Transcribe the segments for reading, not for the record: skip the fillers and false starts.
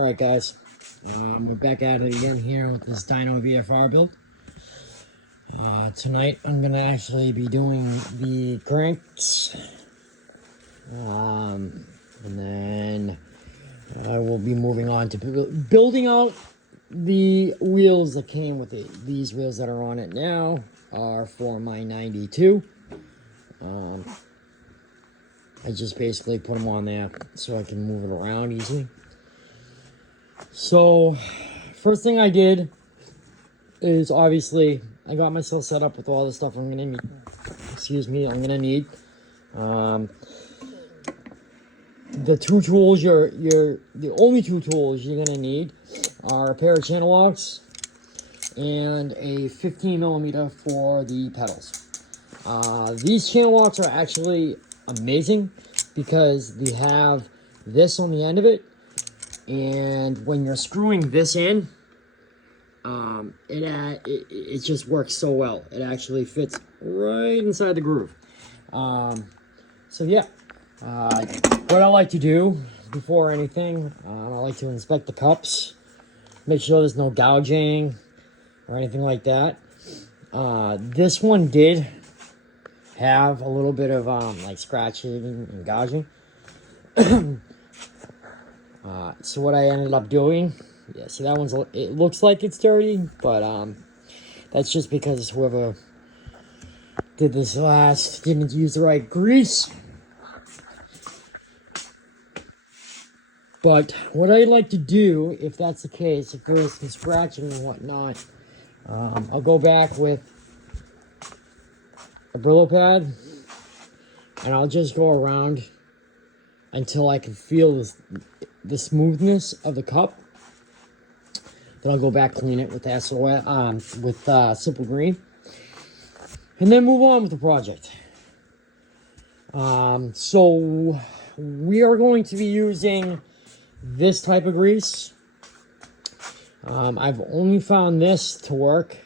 Alright guys, we're back at it again here with this dyno VFR build. Tonight I'm going to actually be doing the cranks, and then I will be moving on to building out the wheels that came with it. These wheels that are on it now are for my 92. I just basically put them on there so I can move it around easily. So, first thing I did is obviously I got myself set up with all the stuff I'm gonna need. I'm gonna need. The two tools the only two tools you're gonna need are a pair of channel locks and a 15mm for the pedals. These channel locks are actually amazing because they have this on the end of it. And when you're screwing this in, it just works so well. It actually fits right inside the groove. So yeah, what I like to do before anything, I like to inspect the cups, make sure there's no gouging or anything like that. This one did have a little bit of like scratching and gouging. So what I ended up doing, yeah, see that one's, it looks like it's dirty, but that's just because whoever did this last didn't use the right grease. But what I like to do, if that's the case, if there's some scratching and whatnot, I'll go back with a Brillo pad, and I'll just go around until I can feel the smoothness of the cup. Then I'll go back, clean it with SOS, with Simple Green, and then move on with the project. So we are going to be using this type of grease. I've only found this to work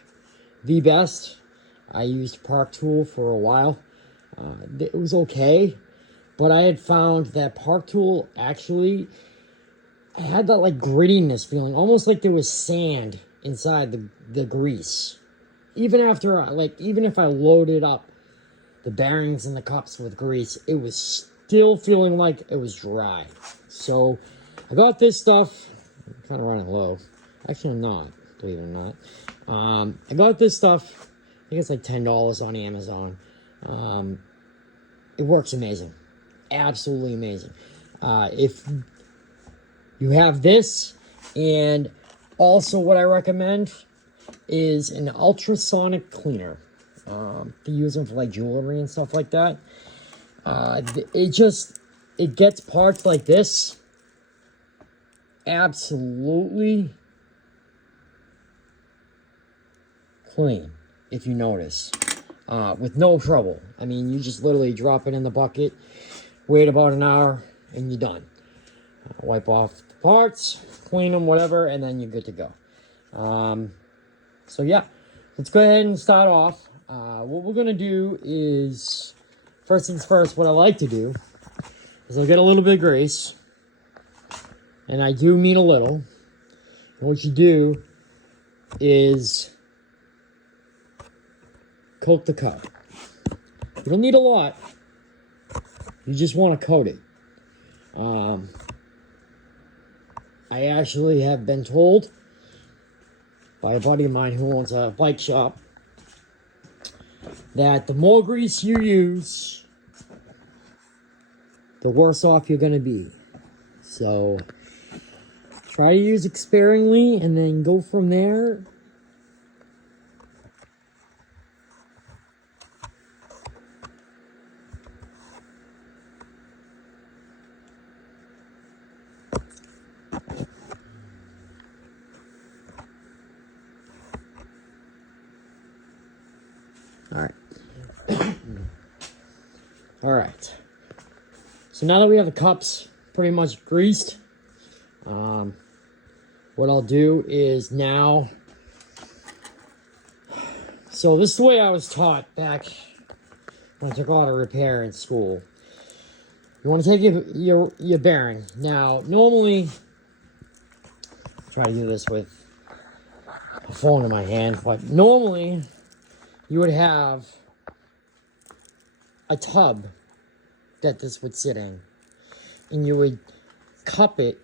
the best. I used Park Tool for a while. It was okay, but I had found that Park Tool actually had that like grittiness feeling, almost like there was sand inside the grease. Even after, even if I loaded up the bearings and the cups with grease, it was still feeling like it was dry. So I got this stuff. I'm kind of running low. Actually, I'm not, believe it or not. I got this stuff. I think it's like $10 on Amazon. It works amazing. Absolutely amazing. If you have this, and also what I recommend is an ultrasonic cleaner. To use them for like jewelry and stuff like that. It gets parts like this absolutely clean, if you notice, with no trouble. I mean, you just literally drop it in the bucket, wait about an hour, and you're done. Wipe off the parts, clean them, whatever, and then you're good to go. So yeah, let's go ahead and start off. What we're gonna do is, first things first, what I like to do is I'll get a little bit of grease, and I do mean a little. And what you do is coat the cup. You don't need a lot. You just want to coat it. I actually have been told by a buddy of mine who owns a bike shop that the more grease you use, the worse off you're going to be. So try to use it sparingly and then go from there. All right. So now that we have the cups pretty much greased, what I'll do is now, so this is the way I was taught back when I took auto repair in school. You want to take your bearing. Now, normally try to do this with a phone in my hand, but normally you would have a tub that this would sit in, and you would cup it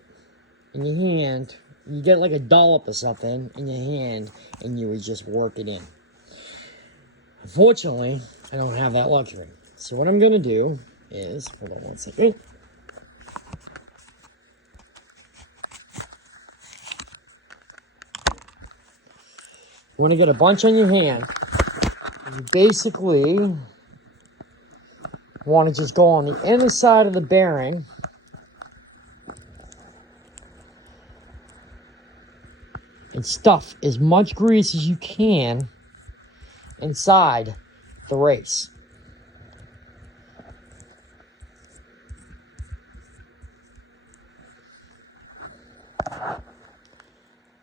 in your hand. You get like a dollop or something in your hand, and you would just work it in. Unfortunately, I don't have that luxury. So what I'm gonna do is, hold on one second. You want to get a bunch on your hand. You basically want to just go on the inner side of the bearing and stuff as much grease as you can inside the race.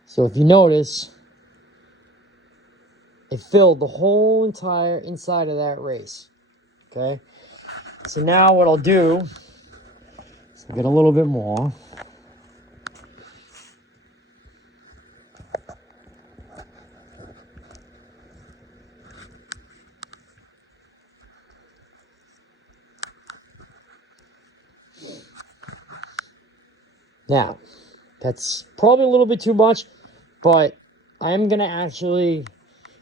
So if you notice, it filled the whole entire inside of that race. Okay? So now what I'll do is I'll get a little bit more. Now, that's probably a little bit too much, but I'm going to actually,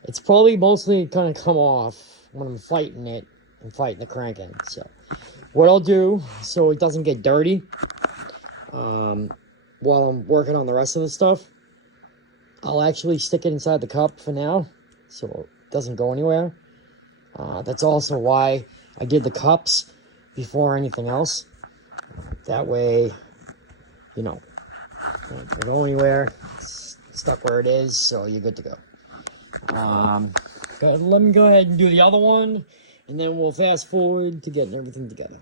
it's probably mostly going to come off when I'm fighting it and fighting the crank end. So what I'll do, so it doesn't get dirty while I'm working on the rest of the stuff, I'll actually stick it inside the cup for now so it doesn't go anywhere. That's also why I did the cups before anything else. That way, you know, it won't go anywhere. It's stuck where it is, so you're good to go. Let me go ahead and do the other one, and then we'll fast forward to getting everything together.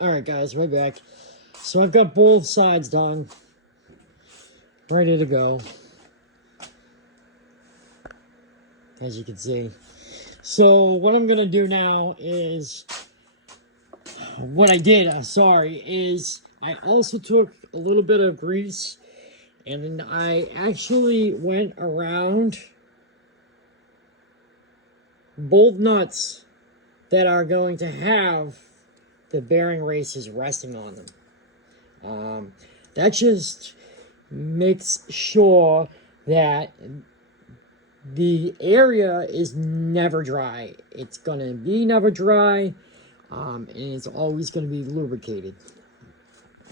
Alright guys, right back. So I've got both sides done. Ready to go. As you can see. So what I'm going to do now is, what I did, is I also took a little bit of grease and I actually went around both nuts that are going to have the bearing races resting on them. That just makes sure that the area is never dry. It's going to be never dry, and it's always going to be lubricated.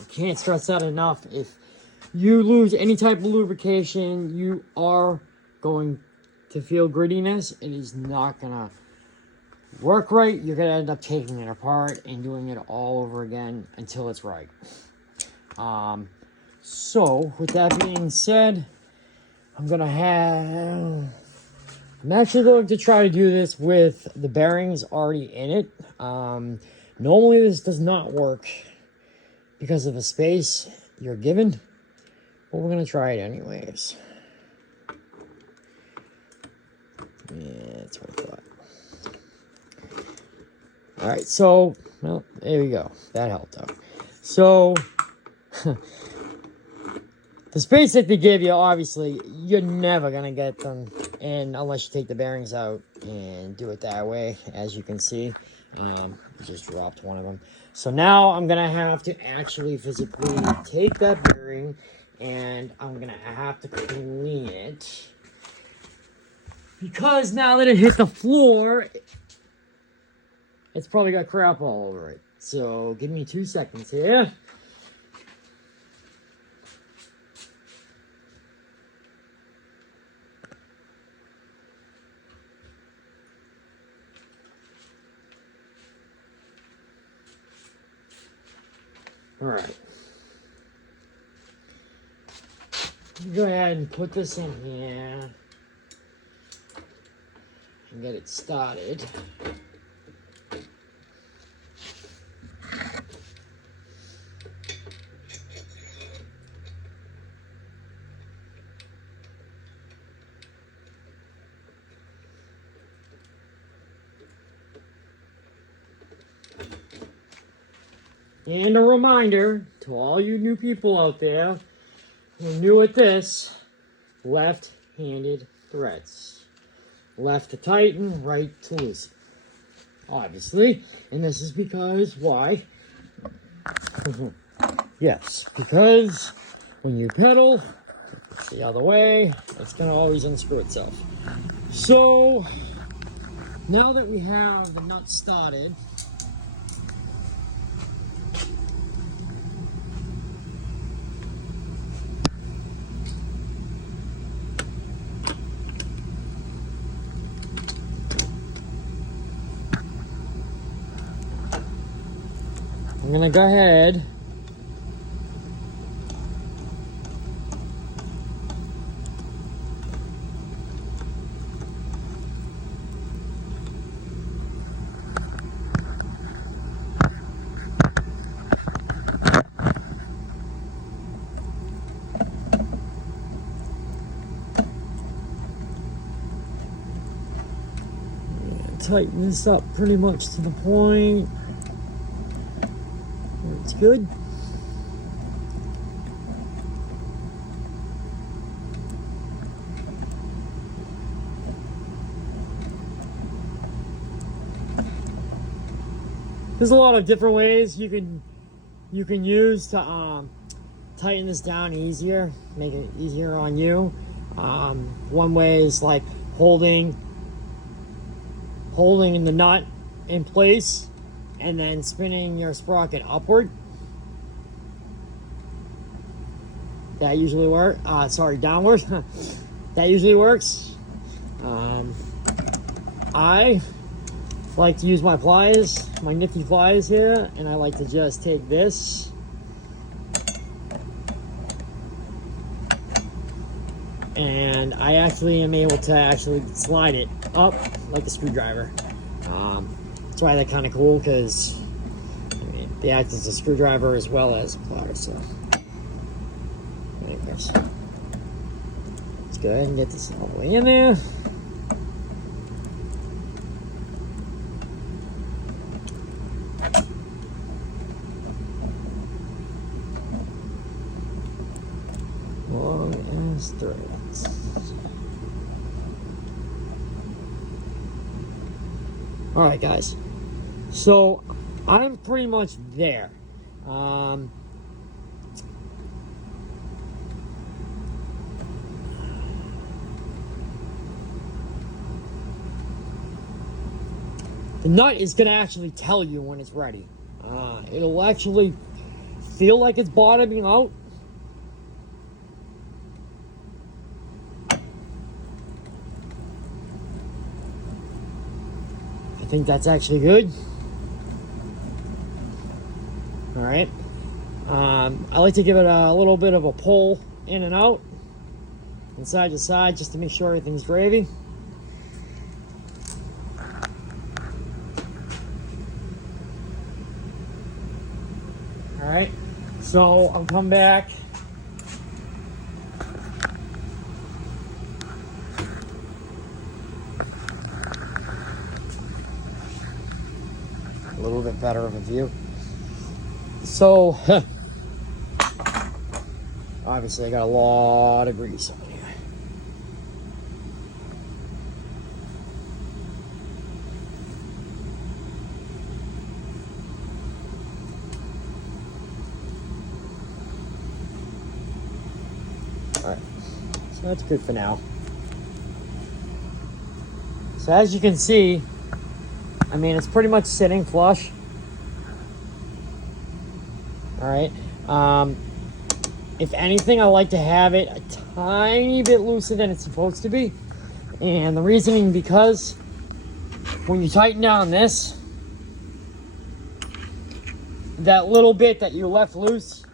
I can't stress that enough. If you lose any type of lubrication, you are going to feel grittiness. It is not going to work right. You're going to end up taking it apart and doing it all over again until it's right. So, with that being said, I'm actually going to try to do this with the bearings already in it. Normally this does not work because of the space you're given, but we're going to try it anyways. Yeah, that's what I thought. Alright, so, well, there we go. That helped out. So, the space that they give you, obviously, you're never going to get them in unless you take the bearings out and do it that way, as you can see. I just dropped one of them. So now I'm going to have to actually physically take that bearing and I'm going to have to clean it. Because now that it hit the floor, it's probably got crap all over it. So give me 2 seconds here. Alright. Go ahead and put this in here and get it started. And a reminder to all you new people out there, We're new at this. Left-handed threads. Left to tighten, right to loosen. Obviously. And this is because, why? Yes, because when you pedal the other way, it's going to always unscrew itself. So, now that we have the nut started, I'm going to go ahead tighten this up pretty much to the point where it's good. There's a lot of different ways you can use to tighten this down easier, make it easier on you. One way is like holding the nut in place and then spinning your sprocket upward. That usually works. Downward. That usually works. I like to use my pliers, my nifty pliers here, and I like to just take this and I actually am able to slide it up like a screwdriver. That's why they're kind of cool, because they act as a screwdriver as well as a plier. So anyways, let's go ahead and get this all the way in there. Long as threads. Alright guys, so I'm pretty much there. The nut is going to actually tell you when it's ready. It'll actually feel like it's bottoming out. I think that's actually good. All right. I like to give it a little bit of a pull in and out, and side to side, just to make sure everything's gravy. All right. So I'll come back. A little bit better of a view. So, obviously I got a lot of grease on here. Alright, so that's good for now. So as you can see, I mean, it's pretty much sitting flush. All right. If anything, I like to have it a tiny bit looser than it's supposed to be. And the reasoning, because when you tighten down this, that little bit that you left loose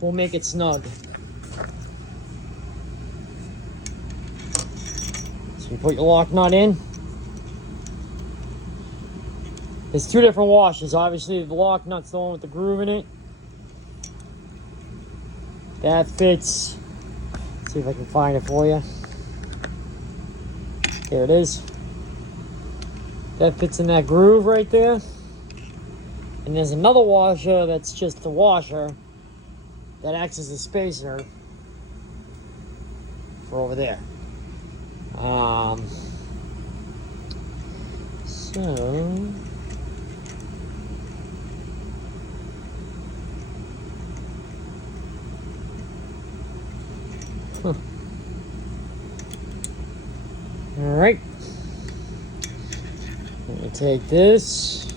will make it snug. So you put your lock nut in. There's two different washers. Obviously, the lock nut's the one with the groove in it. That fits. Let's see if I can find it for you. There it is. That fits in that groove right there. And there's another washer that's just the washer that acts as a spacer for over there. So all right, let me take this.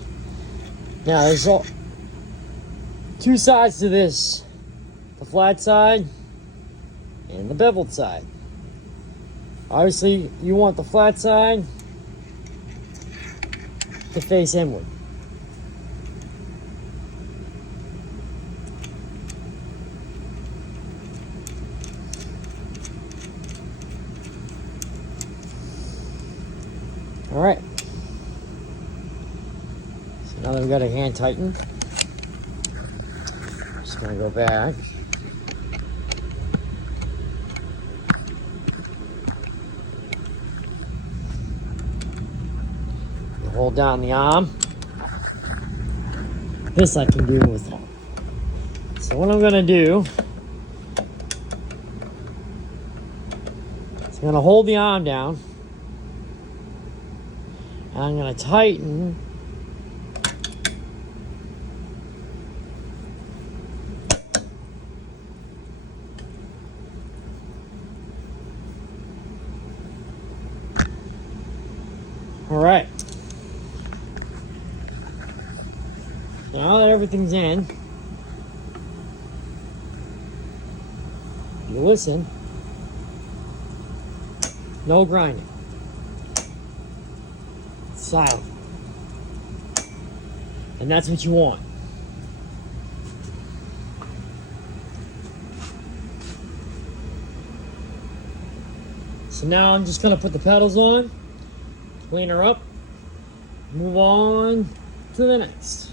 Now there's two sides to this, the flat side and the beveled side. Obviously you want the flat side to face inward. All right, so now that we've got a hand tightened, I'm just gonna go back. Hold down the arm. This I can do with. So what I'm gonna do is I'm gonna hold the arm down, and I'm gonna tighten all right. Now that everything's in, you listen. No grinding. Silent. And that's what you want. So now I'm just gonna put the pedals on, clean her up, move on to the next.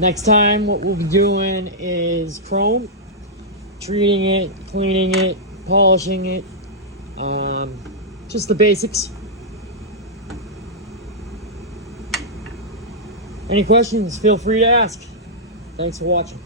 Next time, what we'll be doing is chrome, treating it, cleaning it, polishing it, just the basics. Any questions, feel free to ask. Thanks for watching.